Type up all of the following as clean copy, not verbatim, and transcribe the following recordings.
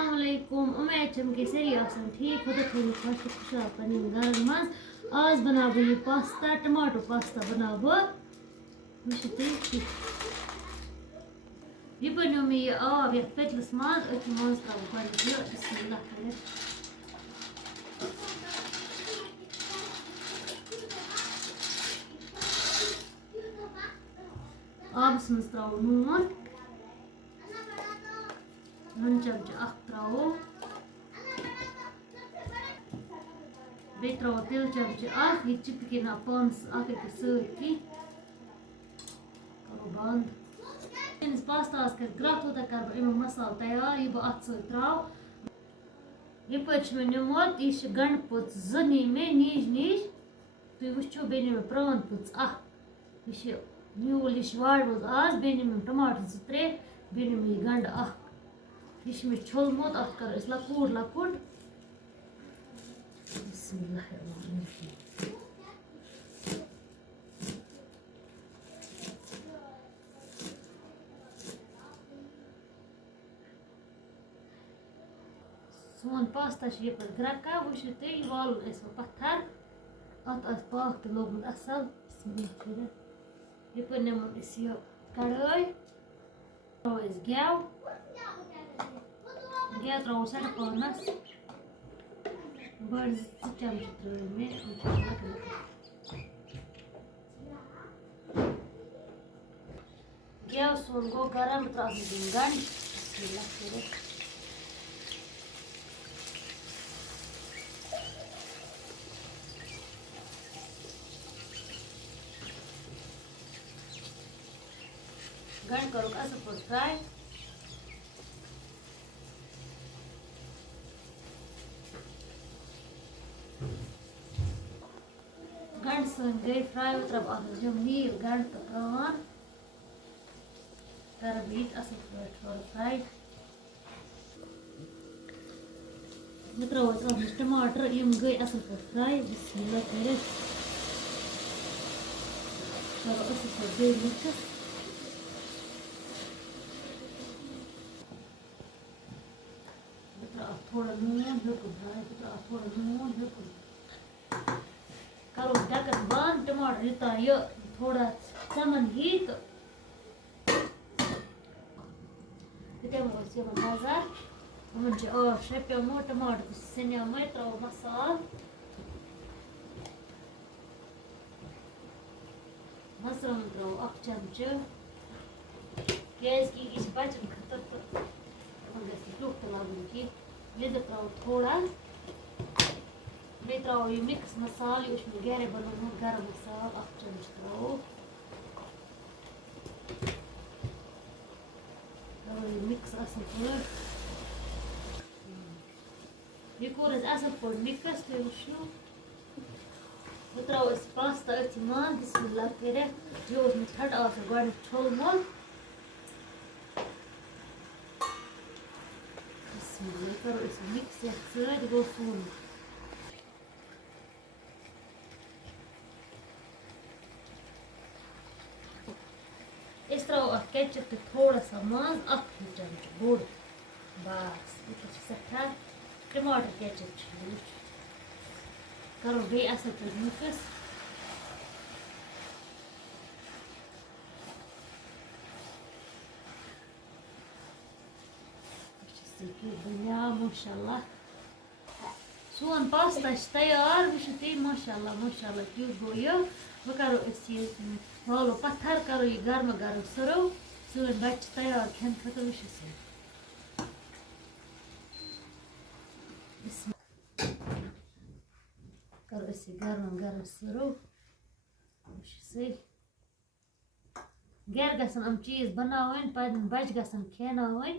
अस्सलाम वालेकुम। उम्मीद छम कि सारी आसन ठीक खुदा थोड़ी खुश खुशहाल पनीर घर मज आज बनाव ये पास्ता टमाटो पास्ता बनाव ये बनो मे ये आब ये पतलस मज मज तराव गो बिस्मिल्लाह करे आबस मज तराव नून नून चमच अख तरावो बे तरावो तिल चमच अख ये चिपके ना पानस अख अकस सती करो बंद इस पास्ता कर ग्रात होता कर अमिक मसाला तैयार ये बह अत सत त्राव यपच मे निमुत यह गंड पुच ज नी मे नीज नीज तुम वो बे मे प्रान पुच अख यह न्यूल यह वाड़ मज आज बे मे टमाटर ज त्रे बे मे गंड अख यह मे छोलमुत अत कर लकुट लकुट बिस्मिल्लाहिर्रहमानिर्रहीम सोन पास्ता ये पे ग्रका वो वाल पत्थर अत पाक तो लोगमुत असल ये पे नमो यह कड़ाई गेव गेव त्रो सड़ पानस बड़ चमच त्रो मे गेव सोन गो गरम त्रा गंड गंड करो अस पे फ्राई गंड सन गई फ्राई उतर नील गंड तो प्रान कर बीच अस पे फ्राई त्रो टमाटर यम गई अस पे फ्राई बिस्मिल्लाह करे करो अस पे बे मिक्स थोड़ा नून बिल्कुल थोड़ा नून बिल्कुल करो ढक्कन बंद टमाटर युता ये थोड़ा चमन ही तो बाजार शेप्यो टमाटर सन्या मे त्रो मसाल मसरम त्रो अख चमच क्या बचन खतर तो लुक तो लगन की लिदर त्रो थोड़ा बे त्रो ये मिक्स मसाल ये गरे बनो गरम मसाल अख चमच त्रो मिक्स असल पे यह कोर असल पे मिक्स तुम वो बह त्रो पास्ता अथ मज बिस्मिल्लाह कर यह मे छट गो छोलमुत करो मिक्स सत गो सोन इस त्रो केचप तो थोड़ा सा मज अख चमच बोड़ बस सठा टमाटर केचप करो बे असल पे मिक्स बना माशाल्लाह सोन पास्ता तैयार वो माशाल्लाह माशाल्लाह क्यों गो यह वो करो वालो पत्थर करो ये गर्म गर्म सर्व सोन बच तैयार खेन खतर वो करो गर्म गर्म सर्व गर गसन हम चीज बनावन पन बच गसन खेनावन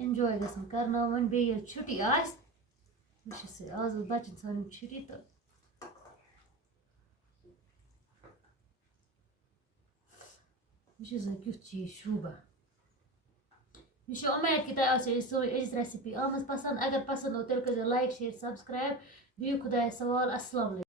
एंजॉय गसन करनावन बे छुट्टी आज आज बचन सान छुट्टी तो क्युत चीज शूबा यह उम्मीद कि तुम अज रेसिपी आम पसंद अगर पसंद हो तेल कर लाइक शेयर सब्सक्राइब बी खुदा सवाल अस्सलाम वालेकुम।